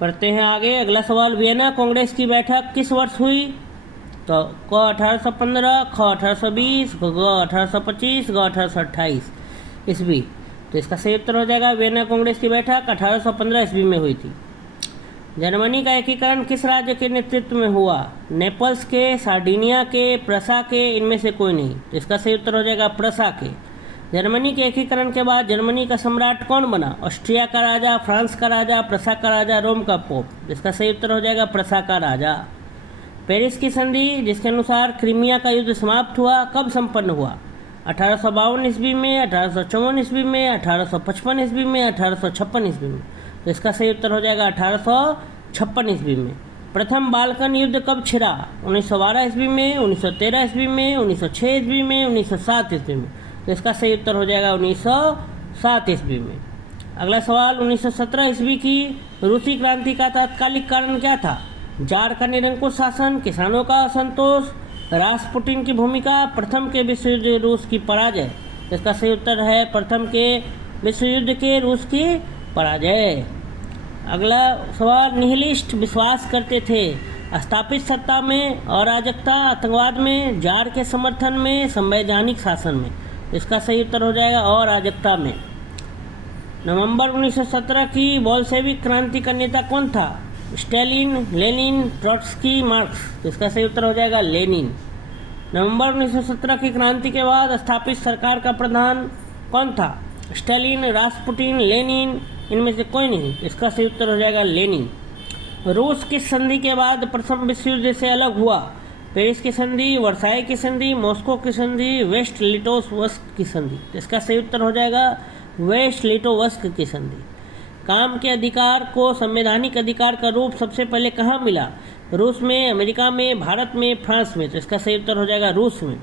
पढ़ते हैं आगे। अगला सवाल, वियना कांग्रेस की बैठक किस वर्ष हुई? तो क 1815, ख 1820, ग 1825, ग 1828 ईस्वी। तो इसका सही उत्तर हो जाएगा वियना कांग्रेस की बैठक 1815 ईस्वी में हुई थी। जर्मनी का एकीकरण किस राज्य के नेतृत्व में हुआ? नेपल्स के, सार्डिनिया के, प्रसा के, इनमें से कोई नहीं। तो इसका सही उत्तर हो जाएगा प्रसा के। जर्मनी के एकीकरण के बाद जर्मनी का सम्राट कौन बना? ऑस्ट्रिया का राजा, फ्रांस का राजा, प्रसा का राजा, रोम का पोप। इसका सही उत्तर हो जाएगा प्रसा का राजा। पेरिस की संधि जिसके अनुसार क्रीमिया का युद्ध समाप्त हुआ कब संपन्न हुआ? 1852 ईस्वी में, 1854 ईस्वी में, 1855 ईस्वी में, 1856 ईस्वी में। तो इसका सही उत्तर हो जाएगा 1856 ईस्वी में। प्रथम बाल्कन युद्ध कब छिड़ा? 1912 ईस्वी में, 1913 ईस्वी में, 1906 ईस्वी में, 1907 ईस्वी में। तो इसका सही उत्तर हो जाएगा 1907 ईस्वी में। अगला सवाल, 1917 ईस्वी की रूसी क्रांति का तात्कालिक कारण क्या था? जार का निरंकुश शासन, किसानों का असंतोष, रासपुटिन की भूमिका, प्रथम के विश्व युद्ध रूस की पराजय। इसका सही उत्तर है प्रथम के विश्व युद्ध के रूस की पराजय। अगला सवाल, निहिलिस्ट विश्वास करते थे स्थापित सत्ता में, अराजकता, आतंकवाद में, जार के समर्थन में, संवैधानिक शासन में। इसका सही उत्तर हो जाएगा अराजकता में। नवंबर 1917 की बोल्शेविक क्रांति का नेता कौन था? Stalin, Lenin, Trotsky, marks. तो इसका सही उत्तर हो जाएगा लेनिन। नवंबर 1917 की क्रांति के बाद स्थापित सरकार का प्रधान कौन था? स्टालिन, रासपुटिन, लेनिन, इनमें से कोई नहीं। इसका सही उत्तर हो जाएगा लेनिन। रूस किस संधि के बाद प्रथम विश्व युद्ध से अलग हुआ? पेरिस की संधि, वर्साई की संधि, मॉस्को की संधि, वेस्ट लिटोवस्क की संधि। इसका सही उत्तर हो जाएगा वेस्ट लिटोवस्क की संधि। काम के अधिकार को संवैधानिक अधिकार का रूप सबसे पहले कहाँ मिला? रूस में, अमेरिका में, भारत में, फ्रांस में। तो इसका सही उत्तर हो जाएगा रूस में।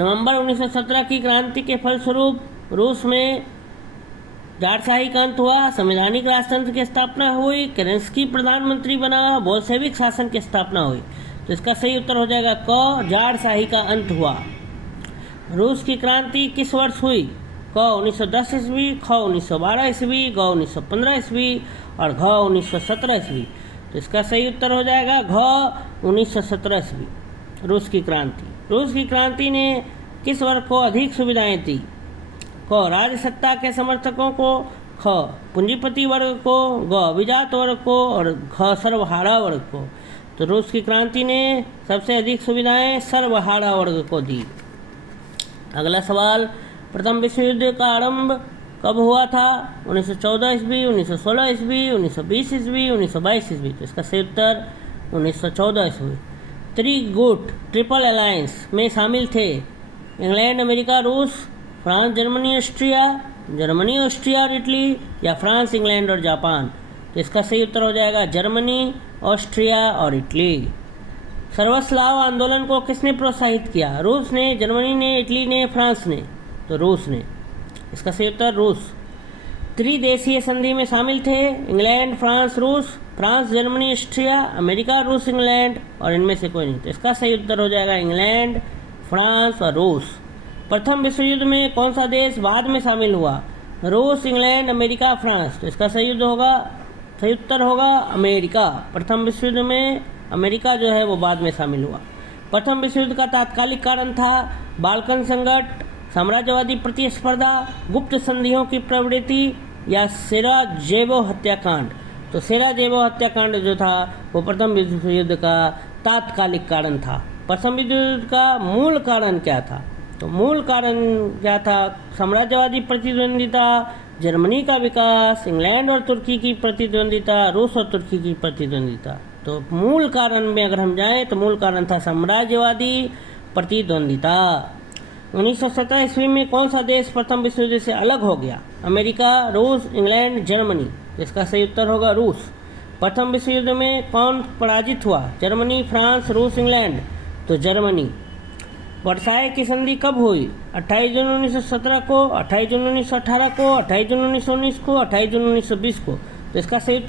नवंबर 1917 की क्रांति के फलस्वरूप रूस में जारशाही का अंत हुआ, संवैधानिक राजतंत्र की स्थापना हुई, केरेंस्की प्रधानमंत्री बना, बोल्शेविक शासन की स्थापना हुई। तो इसका सही उत्तर हो जाएगा क, जारशाही का अंत हुआ। रूस की क्रांति किस वर्ष हुई? क 1910 ईस्वी, ख 1912 ईस्वी, ग 1915 ईस्वी और घ 1917 ईस्वी। तो इसका सही उत्तर हो जाएगा घ 1917 ईस्वी। रूस की क्रांति। रूस की क्रांति ने किस वर्ग को अधिक सुविधाएं दी? क राजसत्ता के समर्थकों को, ख पूंजीपति वर्ग को, ग अभिजात वर्ग को और घ सर्वहारा वर्ग को। तो रूस की क्रांति ने सबसे अधिक सुविधाएं सर्वहारा वर्ग को दी। अगला सवाल, प्रथम विश्व युद्ध का आरंभ कब हुआ था? 1914 ईस्वी, 1916 ईस्वी, 1920 ईस्वी, 1922 ईस्वी। तो इसका सही उत्तर 1914 ईस्वी। त्रिगुट ट्रिपल अलायंस में शामिल थे इंग्लैंड, अमेरिका, रूस, France, Germany, Austria, Germany, Austria और इटली, या फ्रांस, इंग्लैंड और जापान। तो इसका सही उत्तर हो जाएगा जर्मनी, ऑस्ट्रिया और इटली। सर्वस्लाव आंदोलन को किसने प्रोत्साहित किया? रूस ने, जर्मनी ने, इटली ने, फ्रांस ने। तो रूस ने। इसका सही उत्तर रूस। त्रिदेशीय संधि में शामिल थे इंग्लैंड, फ्रांस, रूस, फ्रांस, जर्मनी, ऑस्ट्रिया, अमेरिका, रूस, इंग्लैंड और इनमें से कोई नहीं। तो इसका सही उत्तर हो जाएगा इंग्लैंड, फ्रांस और रूस। प्रथम विश्व युद्ध में कौन सा देश बाद में शामिल हुआ? रूस, इंग्लैंड, अमेरिका, फ्रांस। तो इसका सही उत्तर होगा अमेरिका। प्रथम विश्व युद्ध में अमेरिका जो है वो बाद में शामिल हुआ। प्रथम विश्व युद्ध का तात्कालिक कारण था बाल्कन संकट, साम्राज्यवादी प्रतिस्पर्धा, गुप्त संधियों की प्रवृत्ति या सेराजेवो हत्याकांड। तो सेराजेवो हत्याकांड जो था वो प्रथम विश्व युद्ध का तात्कालिक कारण था। प्रथम विश्व युद्ध का मूल कारण क्या था? तो मूल कारण क्या था? साम्राज्यवादी प्रतिद्वंदिता, जर्मनी का विकास, इंग्लैंड और तुर्की की प्रतिद्वंदिता, रूस और तुर्की की प्रतिद्वंदिता। तो मूल कारण में अगर हम जाएं तो मूल कारण था साम्राज्यवादी प्रतिद्वंदिता। 1917 ईस्वी में कौन सा देश प्रथम विश्व युद्ध से अलग हो गया? अमेरिका, रूस, इंग्लैंड, जर्मनी। इसका सही उत्तर होगा रूस। प्रथम विश्व युद्ध में कौन पराजित हुआ? जर्मनी, फ्रांस, रूस, इंग्लैंड। तो जर्मनी। वर्साई की संधि कब हुई? 28 जून 1917 को, 28 जून 1918 को, 28 जून 1919 को, 28 जून 1920 को। तो इसका सही उत्तर